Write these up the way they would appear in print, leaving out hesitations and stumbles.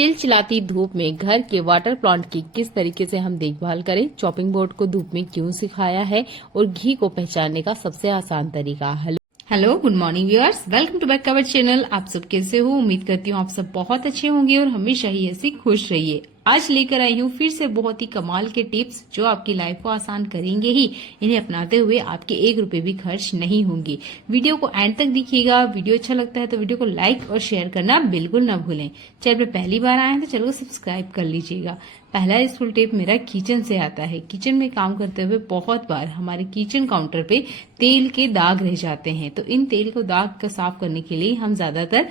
चिलचिलाती धूप में घर के वाटर प्लांट की किस तरीके से हम देखभाल करें, चॉपिंग बोर्ड को धूप में क्यों सिखाया है और घी को पहचानने का सबसे आसान तरीका। Hello good morning viewers, welcome to back our channel. आप सब कैसे हो? उम्मीद करती हूँ आप सब बहुत अच्छे होंगे और हमेशा ही ऐसे खुश रहिए। आज लेकर आई हूँ फिर से बहुत ही कमाल के टिप्स जो आपकी लाइफ को आसान करेंगे ही। इन्हें अपनाते हुए आपके 1 रुपए भी खर्च नहीं होंगे। वीडियो को एंड तक देखिएगा। वीडियो अच्छा लगता है तो वीडियो को लाइक और शेयर करना बिल्कुल न भूलें। चैनल पे पहली बार आए हैं तो चैनल को सब्सक्राइब कर लीजिएगा। पहला यूजफुल टिप मेरा किचन से आता है। किचन में काम करते हुए बहुत बार हमारे किचन काउंटर पे तेल के दाग रह जाते हैं, तो इन तेल को दाग को साफ करने के लिए हम ज्यादातर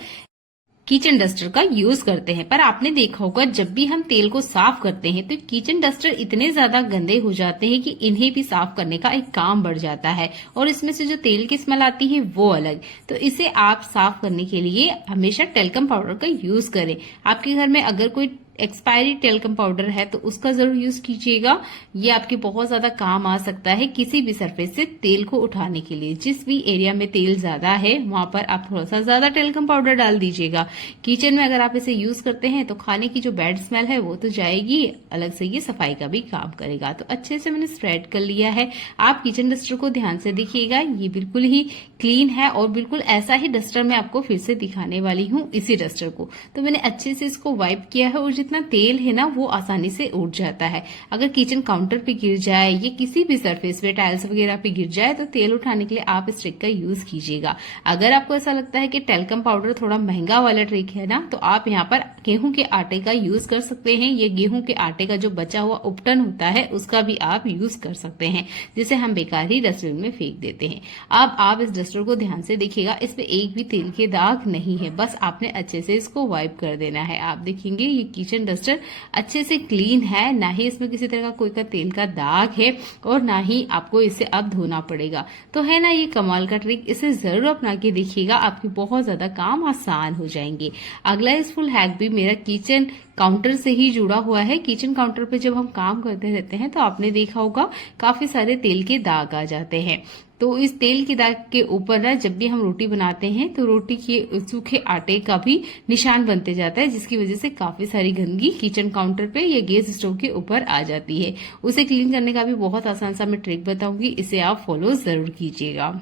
किचन डस्टर का यूज करते हैं। पर आपने देखा होगा जब भी हम तेल को साफ करते हैं तो किचन डस्टर इतने ज्यादा गंदे हो जाते हैं कि इन्हें भी साफ करने का एक काम बढ़ जाता है और इसमें से जो तेल की स्मेल आती है वो अलग। तो इसे आप साफ करने के लिए हमेशा टेल्कम पाउडर का यूज करें। आपके घर में अगर कोई एक्सपायरी टेल्कम पाउडर है तो उसका जरूर यूज कीजिएगा। ये आपके बहुत ज्यादा काम आ सकता है किसी भी सरफेस से तेल को उठाने के लिए। जिस भी एरिया में तेल ज्यादा है वहां पर आप थोड़ा सा ज्यादा टेल्कम पाउडर डाल दीजिएगा। किचन में अगर आप इसे यूज करते हैं तो खाने की जो बैड स्मेल है वो तो जाएगी, अलग से ये सफाई का भी काम करेगा। तो अच्छे से मैंने स्प्रेड कर लिया है। आप किचन डस्टर को ध्यान से देखिएगा, ये बिल्कुल ही क्लीन है और बिल्कुल ऐसा ही डस्टर मैं आपको फिर से दिखाने वाली हूँ। इसी डस्टर को तो मैंने अच्छे से इसको वाइप किया है और जितना तेल है ना वो आसानी से उठ जाता है। अगर किचन काउंटर पे गिर जाए या किसी भी सरफेस पे टाइल्स वगैरह पे गिर जाए तो तेल उठाने के लिए आप इस ट्रिक का यूज कीजिएगा। अगर आपको ऐसा लगता है कि टेल्कम पाउडर थोड़ा महंगा वाला ट्रिक है ना, तो आप यहाँ पर गेहूं के आटे का यूज कर सकते हैं। ये गेहूं के आटे का जो बचा हुआ उपटन होता है उसका भी आप यूज कर सकते हैं, जिसे हम बेकार ही डस्टबिन में फेंक देते हैं। अब आप इस डस्टर को ध्यान से देखिएगा, इसमें एक भी तेल के दाग नहीं है। बस आपने अच्छे से इसको वाइप कर देना है। आप देखेंगे ये किचन डस्टर अच्छे से क्लीन है, ना ही इसमें किसी तरह का कोई का तेल का दाग है और ना ही आपको इसे अब धोना पड़ेगा। तो है ना ये कमाल का ट्रिक, इसे जरूर अपना के देखिएगा, आपके बहुत ज्यादा काम आसान हो जाएंगे। अगला यूजफुल हैक भी मेरा किचन काउंटर से ही जुड़ा हुआ है। किचन काउंटर पे जब हम काम करते रहते हैं तो आपने देखा होगा काफी सारे तेल के दाग आ जाते हैं। तो इस तेल के दाग के ऊपर ना जब भी हम रोटी बनाते हैं तो रोटी के सूखे आटे का भी निशान बनते जाता है, जिसकी वजह से काफी सारी गंदगी किचन काउंटर पे या गैस स्टोव के ऊपर आ जाती है। उसे क्लीन करने का भी बहुत आसान सा मैं ट्रिक बताऊंगी, इसे आप फॉलो जरूर कीजिएगा।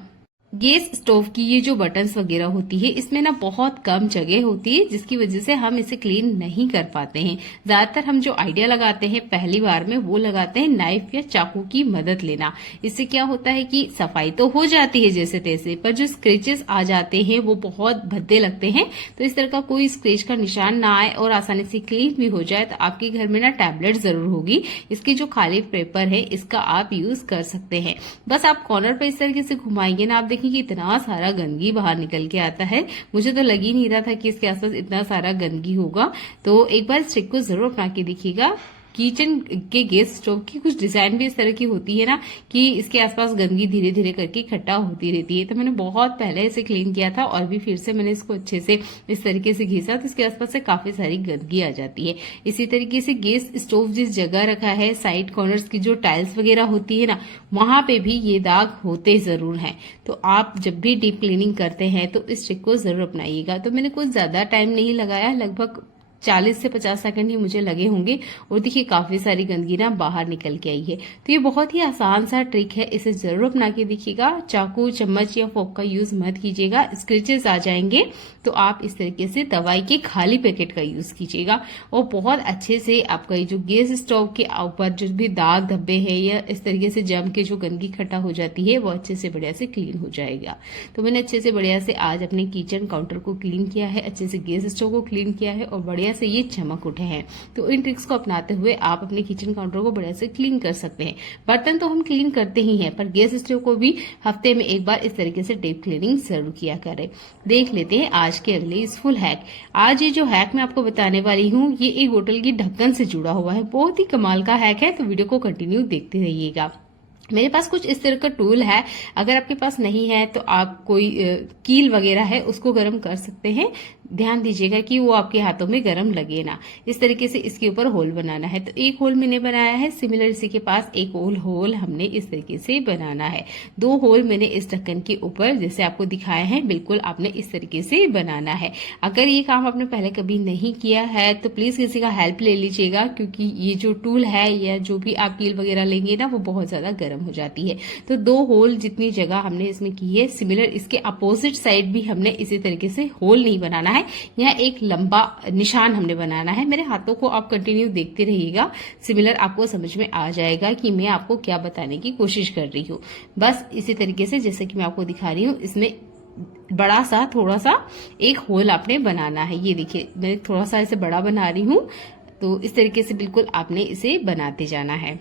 गैस स्टोव की ये जो बटन्स वगैरह होती है इसमें ना बहुत कम जगह होती है, जिसकी वजह से हम इसे क्लीन नहीं कर पाते हैं। ज्यादातर हम जो आइडिया लगाते हैं पहली बार में वो लगाते हैं नाइफ या चाकू की मदद लेना। इससे क्या होता है कि सफाई तो हो जाती है जैसे तैसे, पर जो स्क्रेचेस आ जाते हैं वो बहुत भद्दे लगते हैं। तो इस तरह का कोई स्क्रेच का निशान ना आए और आसानी से क्लीन भी हो जाए तो आपके घर में ना टैबलेट जरूर होगी। इसकी जो खाली पेपर है इसका आप यूज कर सकते हैं। बस आप कॉर्नर पर इस तरीके से घुमाएंगे ना, आप कि इतना सारा गंदगी बाहर निकल के आता है। मुझे तो लग ही नहीं रहा था कि इसके आसपास इतना सारा गंदगी होगा। तो एक बार इस ट्रिक को जरूर अपना के देखिएगा। किचन के गैस स्टोव की कुछ डिजाइन भी इस तरह की होती है ना कि इसके आसपास गंदगी धीरे धीरे करके इकट्ठा होती रहती है। तो मैंने बहुत पहले इसे क्लीन किया था और भी फिर से मैंने इसको अच्छे से इस तरीके से घिसा तो इसके आसपास से काफी सारी गंदगी आ जाती है। इसी तरीके से गैस स्टोव जिस जगह रखा है साइड कॉर्नर्स की जो टाइल्स वगैरह होती है ना, वहां पे भी ये दाग होते जरूर हैं। तो आप जब भी डीप क्लीनिंग करते हैं तो इस ट्रिक को जरूर अपनाइएगा। तो मैंने कुछ ज्यादा टाइम नहीं लगाया, लगभग 40 से 50 सेकंड ही मुझे लगे होंगे और देखिए काफी सारी गंदगी ना बाहर निकल के आई है। तो ये बहुत ही आसान सा ट्रिक है, इसे जरूर अपना के देखिएगा। चाकू चम्मच या फोक का यूज मत कीजिएगा, स्क्रेचेस आ जाएंगे। तो आप इस तरीके से दवाई के खाली पैकेट का यूज कीजिएगा और बहुत अच्छे से आपका ये जो गैस स्टोव के ऊपर जो भी दाग धब्बे है या इस तरीके से जम के जो गंदगी इकट्ठा हो जाती है वो अच्छे से बढ़िया से क्लीन हो जाएगा। तो मैंने अच्छे से बढ़िया से आज अपने किचन काउंटर को क्लीन किया है, अच्छे से गैस स्टोव को क्लीन किया है और बढ़िया से ये चमक उठे हैं। तो इन ट्रिक्स को अपनाते हुए आप अपने किचन काउंटर को बढ़िया से क्लीन कर सकते हैं। बर्तन तो हम क्लीन करते ही हैं, पर गैस स्टोव को भी हफ्ते में एक बार इस तरीके से डीप क्लीनिंग जरूर किया करें। देख लेते हैं आज के अगले यूजफुल हैक। आज ये जो हैक मैं आपको बताने वाली हूँ ये एक बोतल की ढक्कन से जुड़ा हुआ है। बहुत ही कमाल का हैक है, तो वीडियो को कंटिन्यू देखते रहिएगा। मेरे पास कुछ इस तरह का टूल है, अगर आपके पास नहीं है तो आप कोई कील वगैरह है उसको गर्म कर सकते हैं। ध्यान दीजिएगा कि वो आपके हाथों में गर्म लगे ना। इस तरीके से इसके ऊपर होल बनाना है। तो एक होल मैंने बनाया है, सिमिलर इसी के पास एक और होल हमने इस तरीके से बनाना है। 2 होल मैंने इस ढक्कन के ऊपर जैसे आपको दिखाया है बिल्कुल आपने इस तरीके से बनाना है। अगर ये काम आपने पहले कभी नहीं किया है तो प्लीज किसी का हेल्प ले लीजिएगा, क्योंकि ये जो टूल है या जो भी आप कील वगैरह लेंगे ना वो बहुत ज्यादा गर्म हो जाती है। तो 2 होल जितनी जगह हमने इसमें की है, सिमिलर इसके अपोजिट साइड भी हमने इसी तरीके से होल नहीं बनाना है। यहाँ एक लंबा निशान हमने बनाना है। मेरे हाथों को आप कंटिन्यू देखते रहिएगा, सिमिलर आपको समझ में आ जाएगा कि मैं आपको क्या बताने की कोशिश कर रही हूँ। बस इसी तरीके से जैसे कि मैं आपको दिखा रही हूँ, इसमें बड़ा सा थोड़ा सा एक होल आपने बनाना है। ये देखिए मैं थोड़ा सा इसे बड़ा बना रही हूँ। तो इस तरीके से बिल्कुल आपने इसे बनाते जाना है।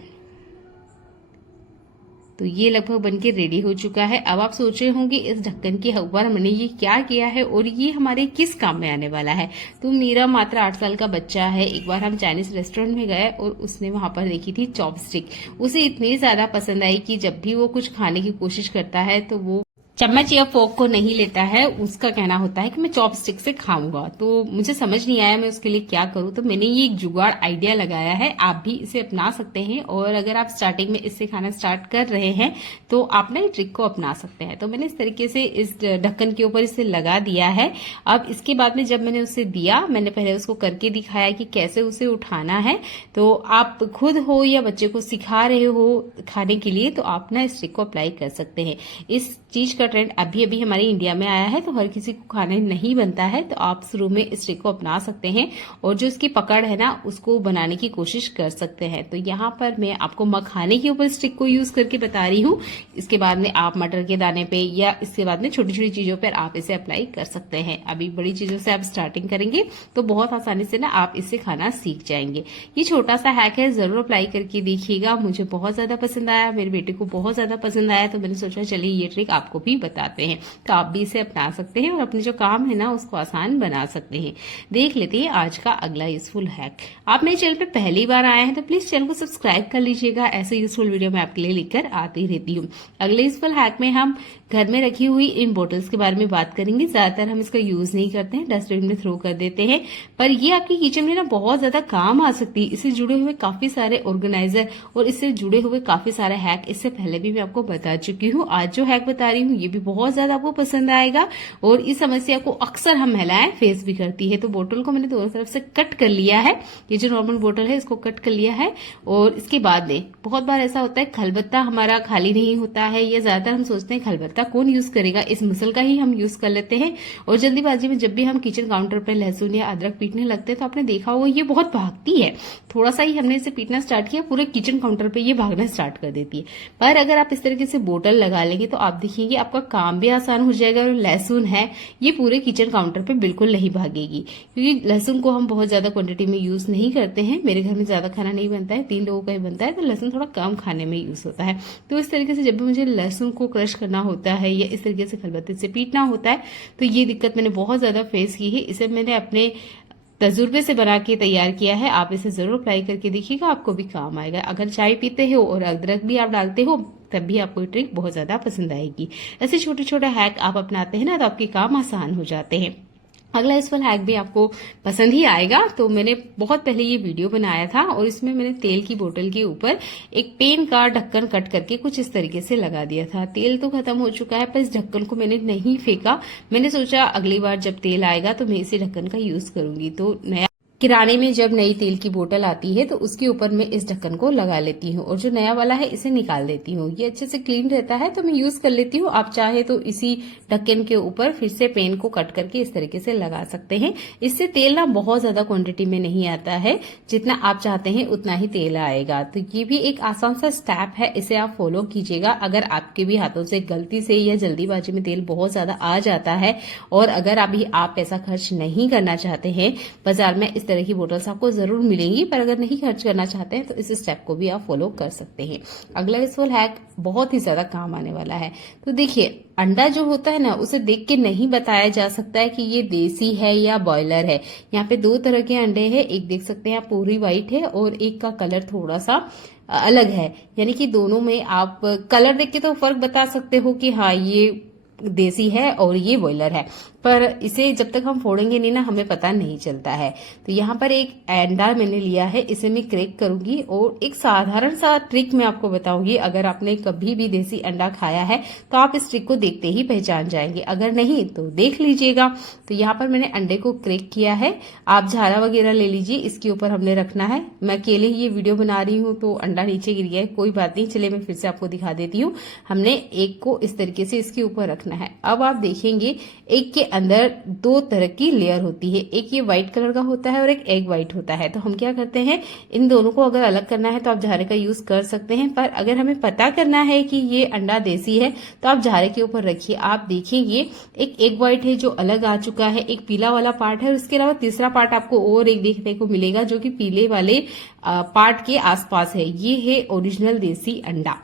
तो ये लगभग बनके रेडी हो चुका है। अब आप सोच रहे होंगे इस ढक्कन के ऊपर हमने ये क्या किया है और ये हमारे किस काम में आने वाला है। तो मेरा मात्र 8 साल का बच्चा है। एक बार हम चाइनीज रेस्टोरेंट में गए और उसने वहां पर देखी थी चॉपस्टिक। उसे इतनी ज्यादा पसंद आई कि जब भी वो कुछ खाने की कोशिश करता है तो वो चम्मच या फोक को नहीं लेता है। उसका कहना होता है कि मैं चॉपस्टिक से खाऊंगा। तो मुझे समझ नहीं आया मैं उसके लिए क्या करूं। तो मैंने ये एक जुगाड़ आइडिया लगाया है, आप भी इसे अपना सकते हैं। और अगर आप स्टार्टिंग में इससे खाना स्टार्ट कर रहे हैं तो आप ना ट्रिक को अपना सकते हैं। तो मैंने इस तरीके से इस ढक्कन के ऊपर इसे लगा दिया है। अब इसके बाद में जब मैंने उसे दिया, मैंने पहले उसको करके दिखाया कि कैसे उसे उठाना है। तो आप खुद हो या बच्चे को सिखा रहे हो खाने के लिए तो आप ना इस ट्रिक को अप्लाई कर सकते हैं। इस चीज का ट्रेंड अभी अभी हमारे इंडिया में आया है, तो हर किसी को खाने नहीं बनता है। तो आप शुरू में इस ट्रिक को अपना सकते हैं और जो इसकी पकड़ है ना उसको बनाने की कोशिश कर सकते हैं। तो यहाँ पर मैं आपको मखाने के ऊपर इस ट्रिक को यूज करके बता रही हूँ। इसके बाद में आप मटर के दाने पे या इसके बाद में छोटी छोटी चीजों पर आप इसे अप्लाई कर सकते हैं। अभी बड़ी चीजों से आप स्टार्टिंग करेंगे तो बहुत आसानी से ना आप इससे खाना सीख जाएंगे। ये छोटा सा हैक है, जरूर अप्लाई करके देखिएगा। मुझे बहुत ज्यादा पसंद आया, मेरे बेटे को बहुत ज्यादा पसंद आया। तो मैंने सोचा चलिए ये ट्रिक आपको भी बताते हैं। तो आप भी इसे अपना सकते हैं और अपने जो काम है ना उसको आसान बना सकते हैं। देख लेते हैं आज का अगला यूजफुल हैक। आप मेरे चैनल पे पहली बार आए हैं तो प्लीज चैनल को सब्सक्राइब कर लीजिएगा। ऐसे यूजफुल वीडियो मैं आपके लिए लेकर आती रहती हूँ। अगले यूजफुल हैक में हम घर में रखी हुई इन बोटल्स के बारे में बात करेंगे। ज्यादातर हम इसका यूज नहीं करते हैं, डस्टबिन में थ्रो कर देते हैं, पर ये आपकी किचन में ना बहुत ज्यादा काम आ सकती है। इससे जुड़े हुए काफी सारे ऑर्गेनाइजर और इससे जुड़े हुए काफी सारे हैक इससे पहले भी मैं आपको बता चुकी हूँ। आज जो हैक बता रही हूँ ये भी बहुत ज्यादा आपको पसंद आएगा और इस समस्या को अक्सर हम महिलाएं फेस भी करती है। तो बोतल को मैंने दोनों तरफ से कट कर लिया है। ये जो नॉर्मल बोतल है इसको कट कर लिया है। और इसके बाद में बहुत बार ऐसा होता है खलबत्ता हमारा खाली नहीं होता है, या ज्यादातर हम सोचते हैं खलबत्ता कौन यूज करेगा, इस मुसल का ही हम यूज कर लेते हैं। और जल्दीबाजी में जब भी हम किचन काउंटर पर लहसुन या अदरक पीटने लगते हैं तो आपने देखा होगा ये बहुत भागती है। थोड़ा सा ही हमने इसे पीटना स्टार्ट किया, पूरे किचन काउंटर पे ये भागना स्टार्ट कर देती है। पर अगर आप इस तरीके से बोतल लगा लेंगे तो आप देखेंगे आपका काम भी आसान हो जाएगा। और लहसुन है ये पूरे किचन काउंटर पे बिल्कुल नहीं भागेगी, क्योंकि लहसुन को हम बहुत ज्यादा क्वांटिटी में यूज नहीं करते हैं। मेरे घर में ज्यादा खाना नहीं बनता है, 3 लोगों का ही बनता है, तो लहसुन थोड़ा कम खाने में यूज होता है। तो इस तरीके से जब भी मुझे लहसुन को क्रश करना होता है या इस तरीके से खलबत्ते से पीटना होता है तो ये दिक्कत मैंने बहुत ज्यादा फेस की है। इसे मैंने अपने तजुर्बे से बना के तैयार किया है। आप इसे जरूर अप्लाई करके देखिएगा, आपको भी काम आएगा। अगर चाय पीते हो और अदरक भी आप डालते हो तब भी आपको ये ट्रिक बहुत ज्यादा पसंद आएगी। ऐसे छोटे छोटे हैक आप अपनाते हैं ना तो आपके काम आसान हो जाते हैं। अगला यूजफुल हैक भी आपको पसंद ही आएगा। तो मैंने बहुत पहले ये वीडियो बनाया था और इसमें मैंने तेल की बोतल के ऊपर एक पेन का ढक्कन कट करके कुछ इस तरीके से लगा दिया था। तेल तो खत्म हो चुका है पर इस ढक्कन को मैंने नहीं फेंका। मैंने सोचा अगली बार जब तेल आएगा तो मैं इसी ढक्कन का यूज करूंगी। तो नया किराने में जब नई तेल की बोतल आती है तो उसके ऊपर मैं इस ढक्कन को लगा लेती हूँ और जो नया वाला है इसे निकाल देती हूँ। ये अच्छे से क्लीन रहता है तो मैं यूज कर लेती हूँ। आप चाहे तो इसी ढक्कन के ऊपर फिर से पेन को कट करके इस तरीके से लगा सकते हैं। इससे तेल ना बहुत ज्यादा क्वांटिटी में नहीं आता है, जितना आप चाहते हैं उतना ही तेल आएगा। तो ये भी एक आसान सा स्टेप है, इसे आप फॉलो कीजिएगा। अगर आपके भी हाथों से गलती से या जल्दीबाजी में तेल बहुत ज्यादा आ जाता है और अगर अभी आप पैसा खर्च नहीं करना चाहते हैं, बाजार में इस तरह की बोतल्स आपको जरूर मिलेंगी, पर अगर नहीं खर्च करना चाहते हैं तो इस स्टेप को भी आप फॉलो कर सकते हैं। अगला यूजफुल हैक बहुत ही ज्यादा काम आने वाला है। तो देखिए अंडा जो होता है ना उसे देख के नहीं बताया जा सकता है कि ये देसी है या बॉयलर है। यहाँ पे 2 तरह के अंडे हैं, एक देख सकते हैं आप पूरी व्हाइट है और एक का कलर थोड़ा सा अलग है। यानी कि दोनों में आप कलर देख के तो फर्क बता सकते हो कि हाँ ये देसी है और ये बॉयलर है, पर इसे जब तक हम फोड़ेंगे नहीं ना हमें पता नहीं चलता है। तो यहाँ पर एक अंडा मैंने लिया है, इसे मैं क्रैक करूंगी और एक साधारण सा ट्रिक मैं आपको बताऊंगी। अगर आपने कभी भी देसी अंडा खाया है तो आप इस ट्रिक को देखते ही पहचान जाएंगे, अगर नहीं तो देख लीजिएगा। तो यहाँ पर मैंने अंडे को क्रैक किया है। आप झारा वगैरह ले लीजिए, इसके ऊपर हमने रखना है। मैं अकेले ही ये वीडियो बना रही हूँ तो अंडा नीचे गिर गया है, कोई बात नहीं, चलिए मैं फिर से आपको दिखा देती हूँ। हमने एक को इस तरीके से इसके ऊपर रखना है। अब आप देखेंगे एक के अंदर दो तरह की लेयर होती है, एक ये व्हाइट कलर का होता है और एक एग व्हाइट होता है। तो हम क्या करते हैं, इन दोनों को अगर अलग करना है तो आप झारे का यूज कर सकते हैं, पर अगर हमें पता करना है कि ये अंडा देसी है तो आप झारे के ऊपर रखिए। आप देखेंगे एक एग व्हाइट है जो अलग आ चुका है, एक पीला वाला पार्ट है और इसके अलावा तीसरा पार्ट आपको और एक देखने को मिलेगा जो कि पीले वाले पार्ट के आसपास है। ये है ओरिजिनल देसी अंडा।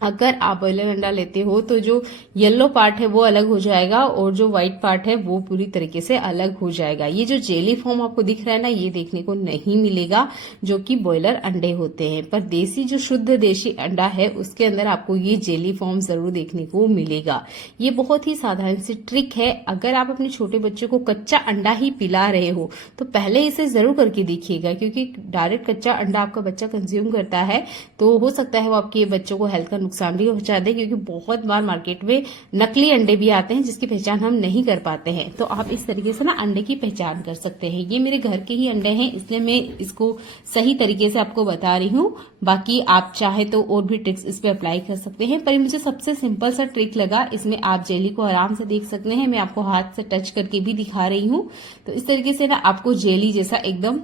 अगर आप बॉयलर अंडा लेते हो तो जो येलो पार्ट है वो अलग हो जाएगा और जो व्हाइट पार्ट है वो पूरी तरीके से अलग हो जाएगा। ये जो जेली फॉर्म आपको दिख रहा है ना, ये देखने को नहीं मिलेगा जो कि बॉयलर अंडे होते हैं, पर देसी जो शुद्ध देसी अंडा है उसके अंदर आपको ये जेली फॉर्म जरूर देखने को मिलेगा। ये बहुत ही साधारण सी ट्रिक है। अगर आप अपने छोटे बच्चे को कच्चा अंडा ही पिला रहे हो तो पहले इसे जरूर करके देखिएगा, क्योंकि डायरेक्ट कच्चा अंडा आपका बच्चा कंज्यूम करता है तो हो सकता है वो आपके बच्चों को हेल्थ का नुकसान भी पहुंचा दे, क्योंकि बहुत बार मार्केट में नकली अंडे भी आते हैं जिसकी पहचान हम नहीं कर पाते हैं। तो आप इस तरीके से ना अंडे की पहचान कर सकते हैं। ये मेरे घर के ही अंडे हैं इसलिए मैं इसको सही तरीके से आपको बता रही हूँ, बाकी आप चाहे तो और भी ट्रिक्स इस पे अप्लाई कर सकते हैं, पर मुझे सबसे सिंपल सा ट्रिक लगा। इसमें आप जेली को आराम से देख सकते हैं, मैं आपको हाथ से टच करके भी दिखा रही हूँ। तो इस तरीके से ना आपको जेली जैसा एकदम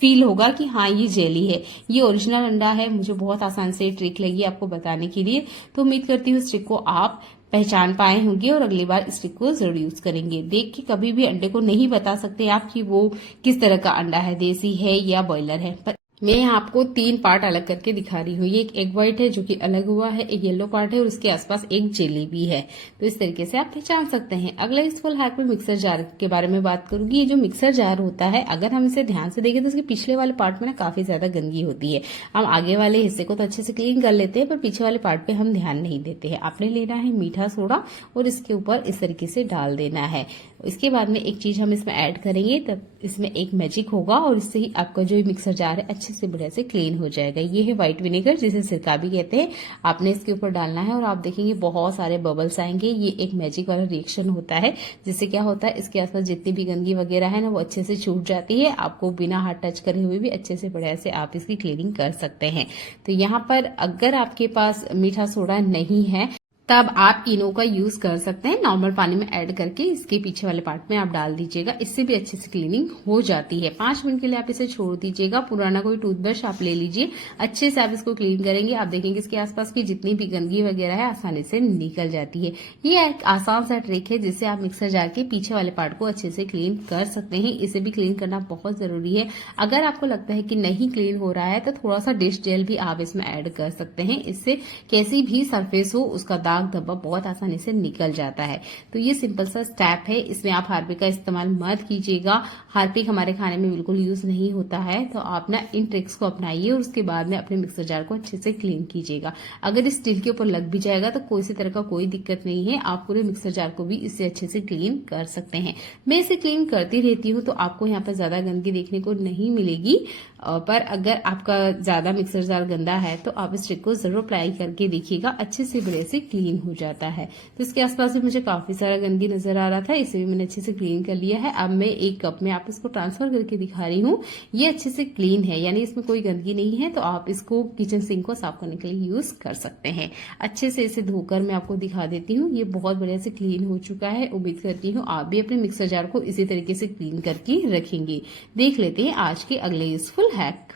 फील होगा कि हाँ ये जेली है, ये ओरिजिनल अंडा है। मुझे बहुत आसान से ट्रिक लगी आपको बताने के लिए, तो उम्मीद करती हूँ इस ट्रिक को आप पहचान पाए होंगे और अगली बार इस ट्रिक को जरूर यूज करेंगे। देख के कभी भी अंडे को नहीं बता सकते आप कि वो किस तरह का अंडा है, देसी है या बॉयलर है। पर मैं यहाँ आपको 3 पार्ट अलग करके दिखा रही हूँ। ये एक एग व्हाइट है जो कि अलग हुआ है, एक येलो पार्ट है और उसके आसपास एक जेली भी है। तो इस तरीके से आप पहचान सकते हैं। अगला इस फुल हैक में मिक्सर जार के बारे में बात करूंगी। ये जो मिक्सर जार होता है, अगर हम इसे ध्यान से देखें तो इसके पिछले वाले पार्ट में ना काफी ज्यादा गंदगी होती है। हम आगे वाले हिस्से को तो अच्छे से क्लीन कर लेते हैं पर पीछे वाले पार्ट पे हम ध्यान नहीं देते हैं। आपने लेना है मीठा सोडा और इसके ऊपर इस तरीके से डाल देना है। इसके बाद में एक चीज हम इसमें ऐड करेंगे, तब इसमें एक मैजिक होगा और इससे ही आपका जो मिक्सर जार है अच्छे से बढ़िया से क्लीन हो जाएगा। ये है व्हाइट विनेगर जिसे सिरका भी कहते हैं। आपने इसके ऊपर डालना है और आप देखेंगे बहुत सारे बबल्स आएंगे। ये एक मैजिक वाला रिएक्शन होता है जिससे क्या होता है, इसके आसपास जितनी भी गंदगी वगैरह है ना वो अच्छे से छूट जाती है। आपको बिना हाथ टच करे हुए भी अच्छे से बढ़िया से आप इसकी क्लीनिंग कर सकते हैं। तो यहाँ पर अगर आपके पास मीठा सोडा नहीं है तब आप इनो का यूज कर सकते हैं। नॉर्मल पानी में ऐड करके इसके पीछे वाले पार्ट में आप डाल दीजिएगा, इससे भी अच्छे से क्लीनिंग हो जाती है। 5 मिनट के लिए आप इसे छोड़ दीजिएगा। पुराना कोई टूथब्रश आप ले लीजिए, अच्छे से आप इसको क्लीन करेंगे। आप देखेंगे इसके आसपास की जितनी भी गंदगी वगैरह है आसानी से निकल जाती है। ये एक आसान सा ट्रिक है जिससे आप मिक्सर जार के पीछे वाले पार्ट को अच्छे से क्लीन कर सकते हैं। इसे भी क्लीन करना बहुत जरूरी है। अगर आपको लगता है कि नहीं क्लीन हो रहा है तो थोड़ा सा डिश जेल भी आप इसमें ऐड कर सकते हैं। इससे कैसी भी सरफेस हो उसका दाग धब्बा बहुत आसानी से निकल जाता है। तो ये सिंपल सा स्टेप है। इसमें आप हार्पिक का इस्तेमाल मत कीजिएगा। हार्पिक हमारे खाने में बिल्कुल यूज नहीं होता है। तो आप ना इन ट्रिक्स को अपनाइए और उसके बाद में अपने मिक्सर जार को अच्छे से क्लीन कीजिएगा। अगर इस स्टील के ऊपर लग भी जाएगा तो कोई सी तरह का कोई दिक्कत नहीं है। आप पूरे मिक्सर जार को भी इससे अच्छे से क्लीन कर सकते हैं। मैं इसे क्लीन करती रहती हूँ तो आपको यहाँ पर ज्यादा गंदगी देखने को नहीं मिलेगी। पर अगर आपका ज्यादा मिक्सर जार गंदा है तो आप इस ट्रिक को जरूर अप्लाई करके देखिएगा, अच्छे से बड़े से क्लीन हो जाता है। तो इसके आसपास भी मुझे काफी सारा गंदगी नजर आ रहा था, इसे भी मैंने अच्छे से क्लीन कर लिया है। अब मैं एक कप में आप इसको ट्रांसफर करके दिखा रही हूँ। ये अच्छे से क्लीन है, यानी इसमें कोई गंदगी नहीं है। तो आप इसको किचन सिंक को साफ करने के लिए यूज कर सकते हैं। अच्छे से इसे धोकर मैं आपको दिखा देती हूँ। ये बहुत बढ़िया से क्लीन हो चुका है। उम्मीद करती हूँ आप भी अपने मिक्सर जार को इसी तरीके से क्लीन करके रखेंगे। देख लेते हैं आज के अगले यूजफुल हैक।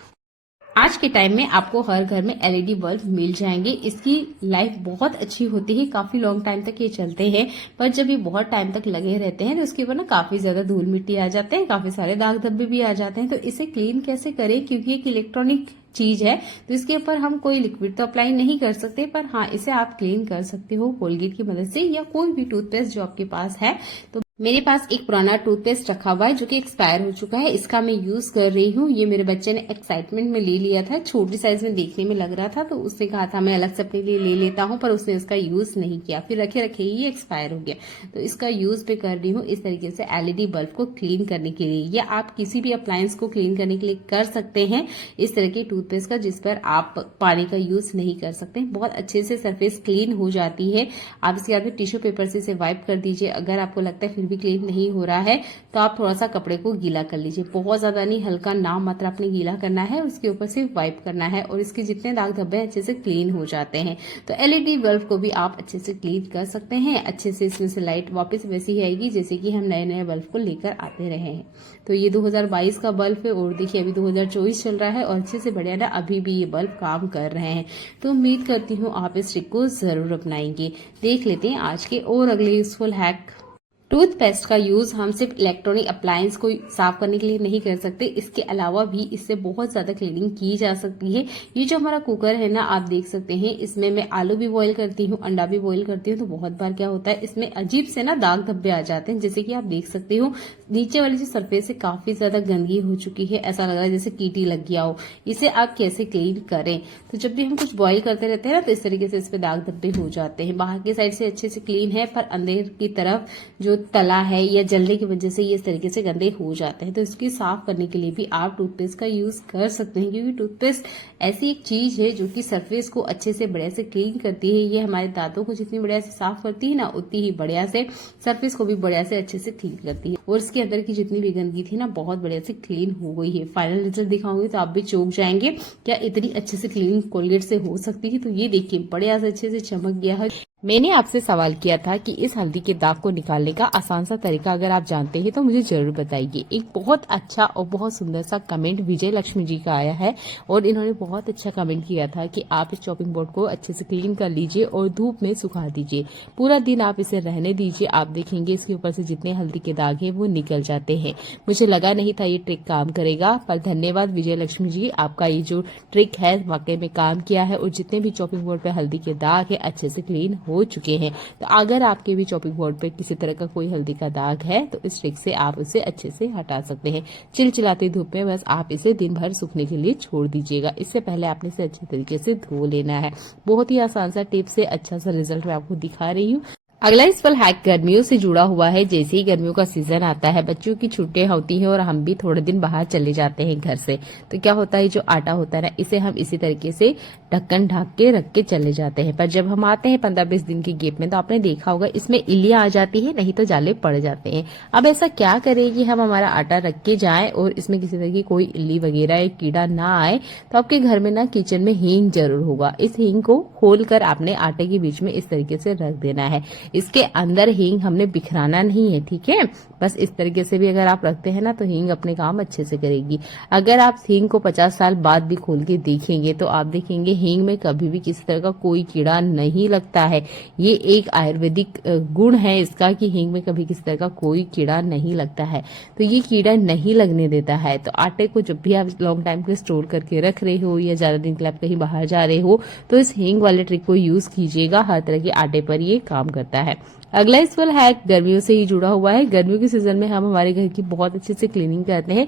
आज के टाइम में आपको हर घर में एलईडी बल्ब मिल जाएंगे। इसकी लाइफ बहुत अच्छी होती है, काफी लॉन्ग टाइम तक ये चलते हैं। पर जब ये बहुत टाइम तक लगे रहते हैं तो उसके ऊपर ना काफी ज्यादा धूल मिट्टी आ जाते हैं, काफी सारे दाग धब्बे भी आ जाते हैं। तो इसे क्लीन कैसे करें, क्योंकि एक इलेक्ट्रॉनिक चीज है तो इसके ऊपर हम कोई लिक्विड तो अप्लाई नहीं कर सकते, पर हाँ इसे आप क्लीन कर सकते हो कोलगेट की मदद से या कोई भी टूथपेस्ट जो आपके पास है। तो मेरे पास एक पुराना टूथपेस्ट रखा हुआ है जो कि एक्सपायर हो चुका है। इसका मैं यूज कर रही हूँ। ये मेरे बच्चे ने एक्साइटमेंट में ले लिया था, छोटी साइज में देखने में लग रहा था, तो उसने कहा था मैं अलग से अपने लिए ले लेता हूँ, पर उसने उसका यूज नहीं किया, फिर रखे रखे ही एक्सपायर हो गया। तो इसका यूज मैं कर रही हूँ इस तरीके से एलईडी बल्ब को क्लीन करने के लिए, या आप किसी भी अप्लायंस को क्लीन करने के लिए कर सकते हैं इस तरह के टूथपेस्ट का, जिस पर आप पानी का यूज नहीं कर सकते। बहुत अच्छे से सरफेस क्लीन हो जाती है। आप इसके बाद में टिश्यू पेपर से इसे वाइप कर दीजिए। अगर आपको लगता है फिर भी क्लीन नहीं हो रहा है तो आप थोड़ा सा कपड़े को गीला कर लीजिए, बहुत ज्यादा नहीं, हल्का नाम मात्र आपने गीला करना है, उसके ऊपर से वाइप करना है और इसके जितने दाग धब्बे अच्छे से क्लीन हो जाते हैं। तो एलईडी बल्ब को भी आप अच्छे से क्लीन कर सकते हैं। अच्छे से इसमें से लाइट वापस वैसी ही आएगी जैसे कि हम नए नए बल्ब को लेकर आते रहे हैं। तो ये 2022 का बल्ब है और देखिए अभी 2024 चल रहा है और अच्छे से बढ़िया ना अभी भी ये बल्ब काम कर रहे हैं। तो उम्मीद करती हूँ आप इस ट्रिक को जरूर अपनाएंगे। देख लेते हैं आज के और अगले यूजफुल हैक। टूथपेस्ट का यूज हम सिर्फ इलेक्ट्रॉनिक अप्लायंस को साफ करने के लिए नहीं कर सकते, इसके अलावा भी इससे बहुत ज्यादा क्लीनिंग की जा सकती है। ये जो हमारा कुकर है ना, आप देख सकते हैं, इसमें मैं आलू भी बॉईल करती हूँ, अंडा भी बॉईल करती हूँ, तो बहुत बार क्या होता है इसमें अजीब से ना दाग धब्बे आ जाते हैं। जैसे कि आप देख सकते हो नीचे वाली जो सरफेस है काफी ज्यादा गंदगी हो चुकी है, ऐसा लग रहा है जैसे कीटी लग गया हो। इसे आप कैसे क्लीन करें? तो जब भी हम कुछ बॉईल करते रहते हैं ना, तो इस तरीके से इस पे दाग धब्बे हो जाते हैं। बाहर की साइड से अच्छे से क्लीन है, पर अंदर की तरफ जो तला है या जलने की वजह से ये इस तरीके से गंदे हो जाते हैं। तो इसकी साफ करने के लिए भी आप टूथपेस्ट का यूज कर सकते हैं, क्योंकि टूथपेस्ट ऐसी एक चीज है जो कि सरफेस को अच्छे से बढ़िया से क्लीन करती है। ये हमारे दांतों को जितनी बढ़िया से साफ करती है ना, उतनी ही बढ़िया से सरफेस को भी बढ़िया से अच्छे से क्लीन करती है। और इसके अंदर की जितनी भी गंदगी थी ना, बहुत बढ़िया से क्लीन हो गई है। फाइनल रिजल्ट दिखाऊंगी तो आप भी चौंक जाएंगे, क्या इतनी अच्छे से क्लीनिंग कोलगेट से हो सकती है। तो ये देखिए बढ़िया से अच्छे से चमक गया है। मैंने आपसे सवाल किया था कि इस हल्दी के दाग को निकालने का आसान सा तरीका अगर आप जानते हैं तो मुझे जरूर बताइए। एक बहुत अच्छा और बहुत सुंदर सा कमेंट विजय लक्ष्मी जी का आया है और इन्होंने बहुत अच्छा कमेंट किया था कि आप इस चॉपिंग बोर्ड को अच्छे से क्लीन कर लीजिए और धूप में सुखा दीजिए। पूरा दिन आप इसे रहने दीजिए, आप देखेंगे इसके ऊपर से जितने हल्दी के दाग है वो निकल जाते हैं। मुझे लगा नहीं था ये ट्रिक काम करेगा, पर धन्यवाद विजय लक्ष्मी जी, आपका ये जो ट्रिक है वाकई में काम किया है और जितने भी चॉपिंग बोर्ड पे हल्दी के दाग है अच्छे से क्लीन हो चुके हैं। तो अगर आपके भी चॉपिंग बोर्ड पे किसी तरह का कोई हल्दी का दाग है तो इस ट्रिक से आप उसे अच्छे से हटा सकते हैं। चिलचिलाती धूप में बस आप इसे दिन भर सूखने के लिए छोड़ दीजिएगा। इससे पहले आपने इसे अच्छे तरीके से धो लेना है। बहुत ही आसान सा टिप से अच्छा सा रिजल्ट मैं आपको दिखा रही हूँ। अगला यूजफुल हैक गर्मियों से जुड़ा हुआ है। जैसे ही गर्मियों का सीजन आता है, बच्चों की छुट्टियां होती हैं और हम भी थोड़े दिन बाहर चले जाते हैं घर से, तो क्या होता है जो आटा होता है ना, इसे हम इसी तरीके से ढक्कन ढक के रख के चले जाते हैं। पर जब हम आते हैं 15-20 दिन के गैप में, तो आपने देखा होगा इसमें इल्लियां आ जाती है, नहीं तो जाले पड़ जाते हैं। अब ऐसा क्या करें कि हम हमारा आटा रख के जाएं और इसमें किसी तरह की कोई इल्ली वगैरह या कीड़ा ना आए? तो आपके घर में ना किचन में हींग जरूर होगा। इस हींग को खोलकर आपने आटे के बीच में इस तरीके से रख देना है। इसके अंदर हींग हमने बिखराना नहीं है, ठीक है? बस इस तरीके से भी अगर आप रखते हैं ना तो हींग अपने काम अच्छे से करेगी। अगर आप हींग को 50 साल बाद भी खोल के देखेंगे तो आप देखेंगे हींग में कभी भी किसी तरह का कोई कीड़ा नहीं लगता है। ये एक आयुर्वेदिक गुण है इसका कि हींग में कभी किसी तरह का कोई कीड़ा नहीं लगता है। तो ये कीड़ा नहीं लगने देता है। तो आटे को जब भी आप लॉन्ग टाइम के स्टोर करके रख रहे हो या ज्यादा दिन के लिए आप कहीं बाहर जा रहे हो, तो इस हींग वाले ट्रिक को यूज कीजिएगा। हर तरह के आटे पर ये काम करता है। अगला यूजफुल हैक गर्मियों से ही जुड़ा हुआ है। गर्मियों के सीजन में हम हमारे घर की बहुत अच्छे से क्लीनिंग करते हैं।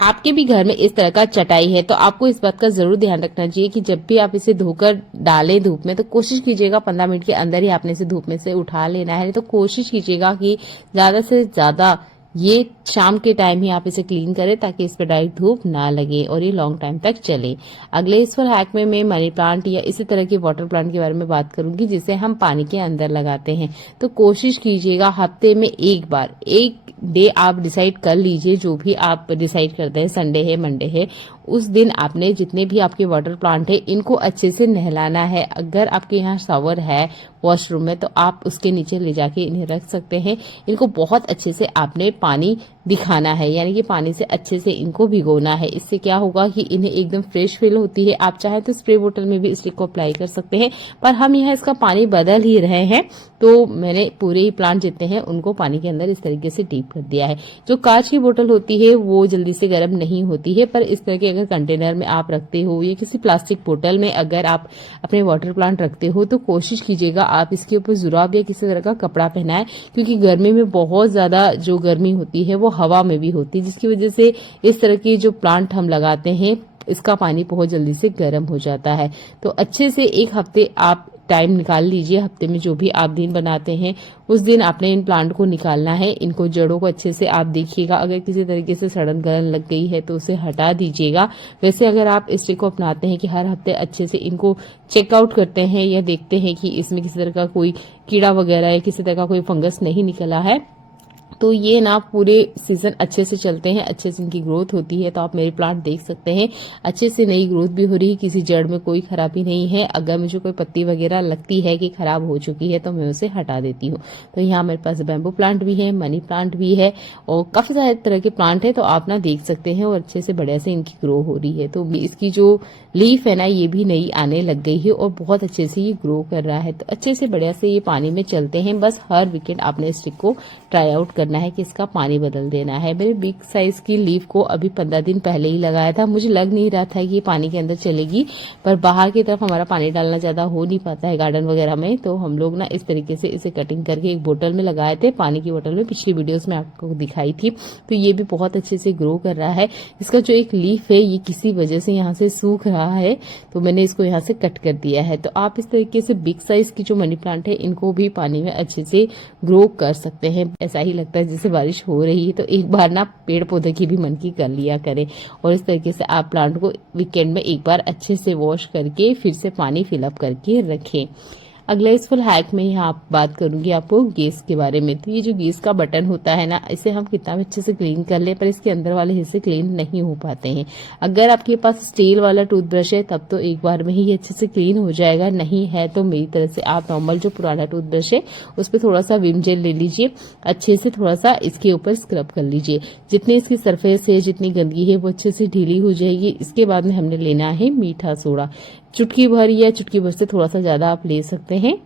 आपके भी घर में इस तरह का चटाई है तो आपको इस बात का जरूर ध्यान रखना चाहिए कि जब भी आप इसे धोकर डालें धूप में, तो कोशिश कीजिएगा 15 मिनट के अंदर ही आपने इसे धूप में से उठा लेना है। तो कोशिश कीजिएगा कि ज्यादा से ज्यादा ये शाम के टाइम ही आप इसे क्लीन करें ताकि इस पर डायरेक्ट धूप ना लगे और ये लॉन्ग टाइम तक चले। अगले यूजफुल हैक में मैं मनी प्लांट या इसी तरह के वाटर प्लांट के बारे में बात करूंगी जिसे हम पानी के अंदर लगाते हैं। तो कोशिश कीजिएगा हफ्ते में एक बार, एक डे आप डिसाइड कर लीजिए, जो भी आप डिसाइड करते हैं, संडे है मंडे है, उस दिन आपने जितने भी आपके वाटर प्लांट है इनको अच्छे से नहलाना है। अगर आपके यहाँ शावर है वॉशरूम में तो आप उसके नीचे ले जाके इन्हें रख सकते हैं। इनको बहुत अच्छे से आपने पानी दिखाना है, यानी कि पानी से अच्छे से इनको भिगोना है। इससे क्या होगा कि इन्हें एकदम फ्रेश फील होती है। आप चाहे तो स्प्रे बोतल में भी स्टिक को अप्लाई कर सकते हैं, पर हम यहाँ इसका पानी बदल ही रहे हैं, तो मैंने पूरे ही प्लांट जितने हैं उनको पानी के अंदर इस तरीके से डीप कर दिया है। जो कांच की बोतल होती है वो जल्दी से गर्म नहीं होती है, पर इस तरह के अगर कंटेनर में आप रखते हो या किसी प्लास्टिक बोतल में अगर आप अपने वाटर प्लांट रखते हो तो कोशिश कीजिएगा आप इसके ऊपर जुराब या किसी तरह का कपड़ा पहनाएं, क्योंकि गर्मी में बहुत ज्यादा जो गर्मी होती है वो हवा में भी होती है, जिसकी वजह से इस तरह की जो प्लांट हम लगाते हैं इसका पानी बहुत जल्दी से गर्म हो जाता है। तो अच्छे से एक हफ्ते आप टाइम निकाल लीजिए। हफ्ते में जो भी आप दिन बनाते हैं उस दिन आपने इन प्लांट को निकालना है। इनको जड़ों को अच्छे से आप देखिएगा, अगर किसी तरीके से सड़न गलन लग गई है तो उसे हटा दीजिएगा। वैसे अगर आप इस ट्रिक को अपनाते हैं कि हर हफ्ते अच्छे से इनको चेकआउट करते हैं या देखते हैं कि इसमें किसी तरह का कोई कीड़ा वगैरह या किसी तरह का कोई फंगस नहीं निकला है, तो ये ना पूरे सीजन अच्छे से चलते हैं, अच्छे से इनकी ग्रोथ होती है। तो आप मेरे प्लांट देख सकते हैं अच्छे से नई ग्रोथ भी हो रही है, किसी जड़ में कोई खराबी नहीं है। अगर मुझे कोई पत्ती वगैरह लगती है कि खराब हो चुकी है तो मैं उसे हटा देती हूँ। तो यहाँ मेरे पास बैम्बू प्लांट भी है, मनी प्लांट भी है और काफी सारे तरह के प्लांट है, तो आप ना देख सकते हैं और अच्छे से बढ़िया से इनकी ग्रो हो रही है। तो इसकी जो लीफ है ना ये भी नई आने लग गई है और बहुत अच्छे से ये ग्रो कर रहा है। तो अच्छे से बढ़िया से ये पानी में चलते हैं। बस हर वीकेंड आपने इस ट्रिक को ट्राई आउट करना है कि इसका पानी बदल देना है। मेरे बिग साइज की लीफ को अभी 15 दिन पहले ही लगाया था। मुझे लग नहीं रहा था कि ये पानी के अंदर चलेगी, पर बाहर की तरफ हमारा पानी डालना ज्यादा हो नहीं पाता है गार्डन वगैरह में, तो हम लोग ना इस तरीके से इसे कटिंग करके एक बोतल में लगाए थे, पानी की बोतल में। पिछली वीडियोस में आपको दिखाई थी। तो ये भी बहुत अच्छे से ग्रो कर रहा है। इसका जो एक लीफ है ये किसी वजह से यहाँ से सूख रहा है, तो मैंने इसको यहाँ से कट कर दिया है। तो आप इस तरीके से बिग साइज की जो मनी प्लांट है इनको भी पानी में अच्छे से ग्रो कर सकते हैं। ऐसा ही लगता है जैसे बारिश हो रही है, तो एक बार ना पेड़ पौधे की भी मन की कर लिया करें। और इस तरीके से आप प्लांट को वीकेंड में एक बार अच्छे से वॉश करके फिर से पानी फिलअप करके रखें। अगला इस फुल हैक में यहाँ बात करूंगी आपको गैस के बारे में। तो ये जो गैस का बटन होता है ना, इसे हम कितना भी अच्छे से क्लीन कर ले पर इसके अंदर वाले हिस्से क्लीन नहीं हो पाते हैं। अगर आपके पास स्टील वाला टूथब्रश है तब तो एक बार में ही अच्छे से क्लीन हो जाएगा, नहीं है तो मेरी तरह से आप नॉर्मल जो पुराना टूथब्रश है उस पर थोड़ा सा विम जेल ले लीजिए, अच्छे से थोड़ा सा इसके ऊपर स्क्रब कर लीजिए। जितनी इसकी सरफेस है, जितनी गंदगी है वो अच्छे से ढीली हो जाएगी। इसके बाद में हमने लेना है मीठा सोडा, चुटकी भर या चुटकी भर से थोड़ा सा ज्यादा आप ले सकते हैं।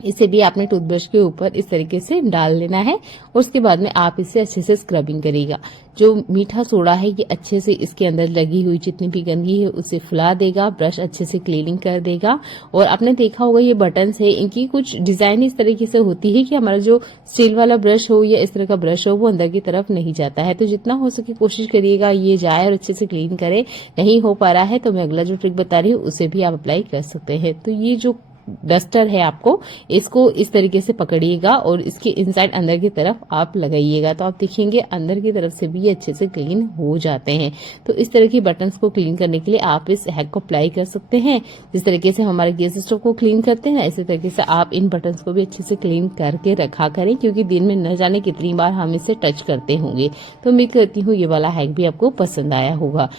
इसे भी आपने टूथब्रश के ऊपर इस तरीके से डाल लेना है और उसके बाद में आप इसे अच्छे से स्क्रबिंग करिएगा। जो मीठा सोडा है ये अच्छे से इसके अंदर लगी हुई जितनी भी गंदगी है उसे फुला देगा, ब्रश अच्छे से क्लीनिंग कर देगा। और आपने देखा होगा ये बटन्स है, इनकी कुछ डिजाइन इस तरीके से होती है कि हमारा जो स्टील वाला ब्रश हो या इस तरह का ब्रश हो वो अंदर की तरफ नहीं जाता है। तो जितना हो सके कोशिश करिएगा ये जाए और अच्छे से क्लीन करे। नहीं हो पा रहा है तो मैं अगला जो ट्रिक बता रही हूँ उसे भी आप अप्लाई कर सकते हैं। तो ये जो डस्टर है आपको इसको इस तरीके से पकड़िएगा और इसके इनसाइड अंदर की तरफ आप लगाइएगा, तो आप देखेंगे अंदर की तरफ से भी अच्छे से क्लीन हो जाते हैं। तो इस तरह की बटन्स को क्लीन करने के लिए आप इस हैक को अप्लाई कर सकते हैं। जिस तरीके से हमारे गैस स्टोव को क्लीन करते हैं इसी तरीके से आप इन बटन्स को भी अच्छे से क्लीन करके रखा करें, क्योंकि दिन में न जाने कितनी बार हम इसे टच करते होंगे। तो मैं कहती हूँ ये वाला हैक भी आपको पसंद आया होगा।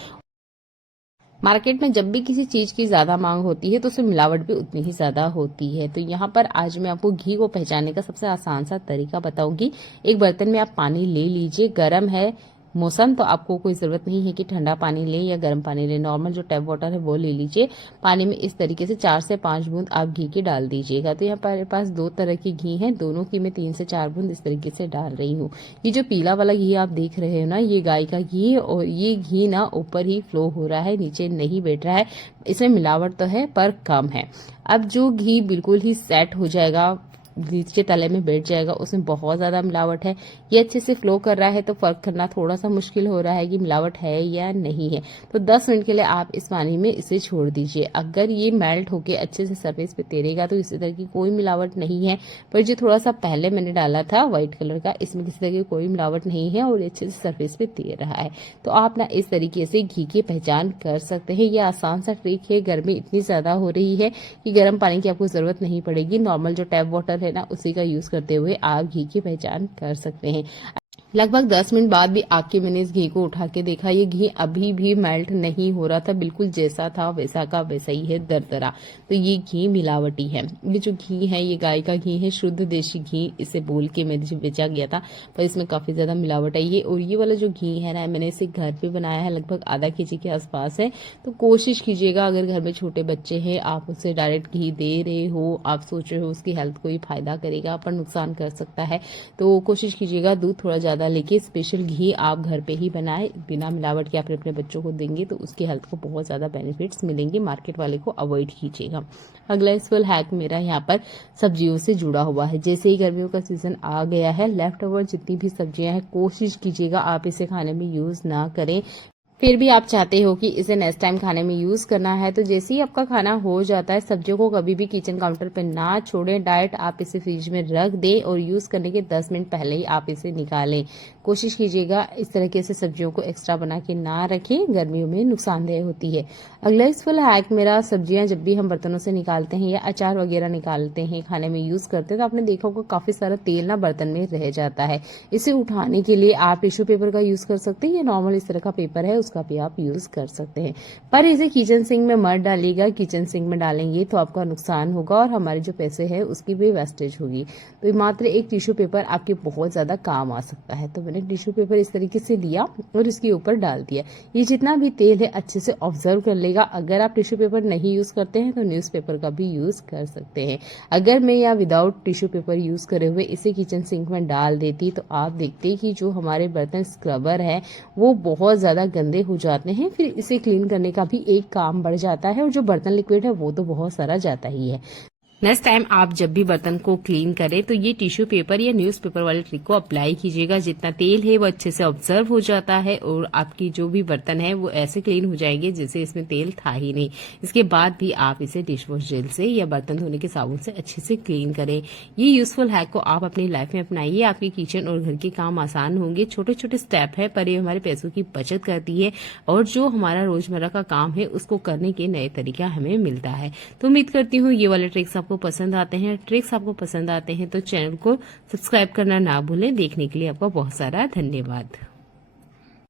मार्केट में जब भी किसी चीज की ज्यादा मांग होती है तो उसमें मिलावट भी उतनी ही ज्यादा होती है। तो यहाँ पर आज मैं आपको घी को पहचानने का सबसे आसान सा तरीका बताऊंगी। एक बर्तन में आप पानी ले लीजिए, गर्म है मौसम तो आपको कोई जरूरत नहीं है कि ठंडा पानी लें या गर्म पानी लें, नॉर्मल जो टैप वाटर है वो ले लीजिए। पानी में इस तरीके से 4 से 5 बूंद आप घी की डाल दीजिएगा। तो यहाँ पर मेरे पास 2 तरह की घी है, दोनों की मैं 3 से 4 बूंद इस तरीके से डाल रही हूँ। ये जो पीला वाला घी आप देख रहे हो ना, ये गाय का घी है और ये घी ना ऊपर ही फ्लो हो रहा है, नीचे नहीं बैठ रहा है। इसमें मिलावट तो है पर कम है। अब जो घी बिल्कुल ही सेट हो जाएगा, नीचे तले में बैठ जाएगा, उसमें बहुत ज्यादा मिलावट है। ये अच्छे से फ्लो कर रहा है तो फर्क करना थोड़ा सा मुश्किल हो रहा है कि मिलावट है या नहीं है। तो 10 मिनट के लिए आप इस पानी में इसे छोड़ दीजिए। अगर ये मेल्ट होके अच्छे से सरफेस पे तैरेगा तो इसी तरह की कोई मिलावट नहीं है। पर जो थोड़ा सा पहले मैंने डाला था व्हाइट कलर का, इसमें किसी तरह की कोई मिलावट नहीं है और अच्छे से सरफेस पे तैर रहा है। तो आप ना इस तरीके से घी की पहचान कर सकते हैं। ये आसान सा ट्रिक है। गर्मी इतनी ज्यादा हो रही है कि गर्म पानी की आपको जरूरत नहीं पड़ेगी। नॉर्मल जो टैप वाटर है ना उसी का यूज करते हुए आप घी की पहचान कर सकते हैं। लगभग 10 मिनट बाद भी आके मैंने इस घी को उठा के देखा, ये घी अभी भी मेल्ट नहीं हो रहा था, बिल्कुल जैसा था वैसा का वैसा ही है, दरदरा। तो ये घी मिलावटी है। ये जो घी है ये गाय का घी है, शुद्ध देशी घी इसे बोल के मैंने बेचा गया था, पर इसमें काफी ज्यादा मिलावट आई है। और ये वाला जो घी है ना, मैंने इसे घर पे बनाया है, लगभग आधा केजी के आसपास है। तो कोशिश कीजिएगा, अगर घर में छोटे बच्चे हैं, आप उसे डायरेक्ट घी दे रहे हो, आप सोच रहे हो उसकी हेल्थ को ही फायदा करेगा पर नुकसान कर सकता है, तो कोशिश कीजिएगा दूध थोड़ा ज्यादा लेके स्पेशल घी आप घर पे ही बनाए, बिना मिलावट के आप अपने बच्चों को देंगे तो उसकी हेल्थ को बहुत ज्यादा बेनिफिट्स मिलेंगे। मार्केट वाले को अवॉइड कीजिएगा। अगला यूजफुल हैक मेरा यहाँ पर सब्जियों से जुड़ा हुआ है। जैसे ही गर्मियों का सीजन आ गया है, लेफ्ट ओवर जितनी भी सब्जियां हैं कोशिश कीजिएगा आप इसे खाने में यूज ना करें। फिर भी आप चाहते हो कि इसे नेक्स्ट टाइम खाने में यूज करना है, तो जैसे ही आपका खाना हो जाता है, सब्जियों को कभी भी किचन काउंटर पर ना छोड़ें, डायरेक्ट आप इसे फ्रिज में रख दें और यूज करने के 10 मिनट पहले ही आप इसे निकालें। कोशिश कीजिएगा इस तरीके से सब्जियों को एक्स्ट्रा बना के ना रखें, गर्मियों में नुकसानदेह होती है। अगला यूजफुल हैक मेरा, सब्जियां जब भी हम बर्तनों से निकालते हैं या अचार वगैरह निकालते हैं खाने में यूज करते हैं, तो आपने देखा होगा काफी सारा तेल ना बर्तन में रह जाता है। इसे उठाने के लिए आप टिश्यू पेपर का यूज कर सकते हैं या नॉर्मल इस तरह का पेपर है उसका भी आप यूज कर सकते हैं। पर इसे किचन सिंक में मत डालिएगा, किचन सिंक में डालेंगे तो आपका नुकसान होगा और हमारे जो पैसे हैं उसकी भी वेस्टेज होगी। तो मात्र एक टिश्यू पेपर आपके बहुत ज्यादा काम आ सकता है। तो मैंने टिश्यू पेपर इस तरीके से लिया और इसके ऊपर डाल दिया। ये जितना भी तेल है अच्छे से ऑब्जर्व कर लेगा। अगर आप टिश्यू पेपर नहीं यूज करते हैं तो न्यूज़पेपर का भी यूज कर सकते हैं। अगर मैं या विदाउट टिश्यू पेपर यूज करे हुए इसे किचन सिंक में डाल देती तो आप देखते कि जो हमारे बर्तन स्क्रबर है वो बहुत ज्यादा गंदे हो जाते हैं। फिर इसे क्लीन करने का भी एक काम बढ़ जाता है और जो बर्तन लिक्विड है वो तो बहुत सारा जाता ही है। नेक्स्ट टाइम आप जब भी बर्तन को क्लीन करें तो ये टिश्यू पेपर या न्यूज़पेपर वाले ट्रिक को अप्लाई कीजिएगा। जितना तेल है वो अच्छे से ऑब्जर्व हो जाता है और आपकी जो भी बर्तन है वो ऐसे क्लीन हो जाएंगे जैसे इसमें तेल था ही नहीं। इसके बाद भी आप इसे डिश वॉश जेल से या बर्तन धोने के साबुन से अच्छे से क्लीन करें। ये यूजफुल हैक को आप अपनी लाइफ में अपनाइए, आपके किचन और घर के काम आसान होंगे। छोटे छोटे स्टेप है पर ये हमारे पैसों की बचत करती है और जो हमारा रोजमर्रा का काम है उसको करने के नए तरीका हमें मिलता है। तो उम्मीद करती हूँ ये वाले ट्रिक्स आपको पसंद आते हैं। ट्रिक्स आपको पसंद आते हैं तो चैनल को सब्सक्राइब करना ना भूलें। देखने के लिए आपका बहुत सारा धन्यवाद।